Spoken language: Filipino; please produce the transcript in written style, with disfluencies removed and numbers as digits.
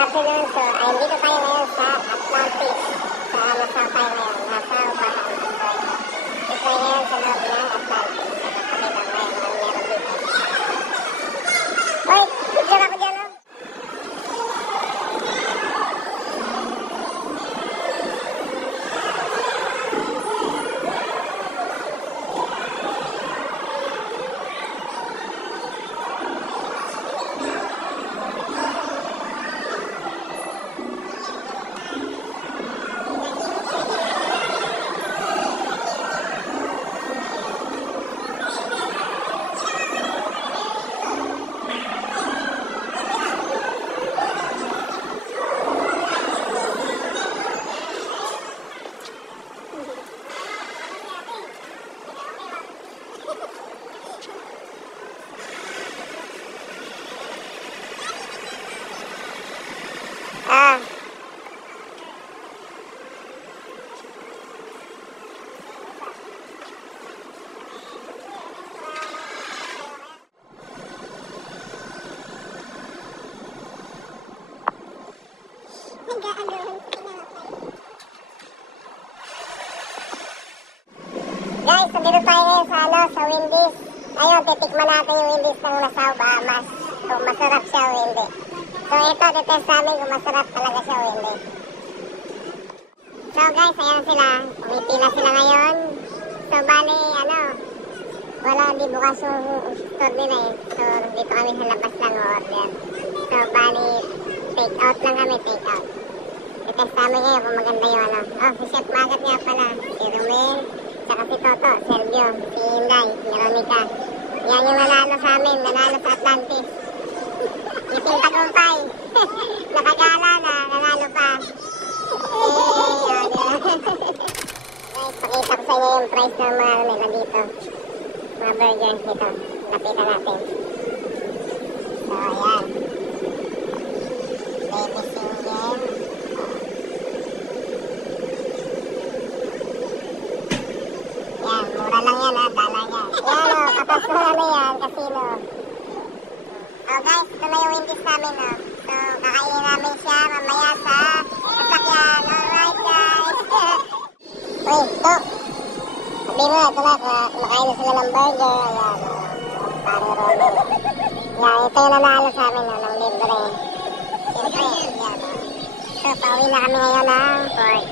afternoon, so dito tayo ngayon sa Atlantis. Sa Nassau tayo ngayon, Nassau, Bahamas. Ito tayo ngayon sa loob ng Atlantis. Pakita ko ngayon ang meron dito. Hoy, picture ako dyan, oh. Guys, nandito tayo ngayon sa Wendy's. Ayun, titikman natin yung Wendy's ng Nassau, Bahamas. Kung masarap siya o hindi. So ito, titest namin kung masarap talaga siya o hindi. So guys, ayan sila. Pumipila sila ngayon. So bali, wala, di bukas yung store nila eh. So dito kami sa labas lang order. So bali, take out lang kami, take out. Titest namin ngayon kung maganda yung Oh, si Chef Magat nga pala. Si Romel, saka si Toto, Sergio, si Inday, si Veronica. Yan yung nanalo sa amin, nanalo sa Atlantis. Yung Tagumpay. Nakagala na, nanalo pa. Guys, pakita ko sa inyo yung price ng mga nila dito. Mga burger dito. Nakita natin. So, ayan. Baby single. Yan, mura lang yan ha, dala yan. Yan o, patas mo na yan, casino. Guys, ito na yung Wendy's namin o. So, kakainin namin siya mamaya sa sasakyan. Alright guys. Uy, ito. Sabi mo, ito na, kumakain na sila ng burger. Ayan o, parang Roman. Yan, ito yung nanalo sa amin o, ng libre. Siyempre, yan o. So, pauwi na kami ngayon ng port.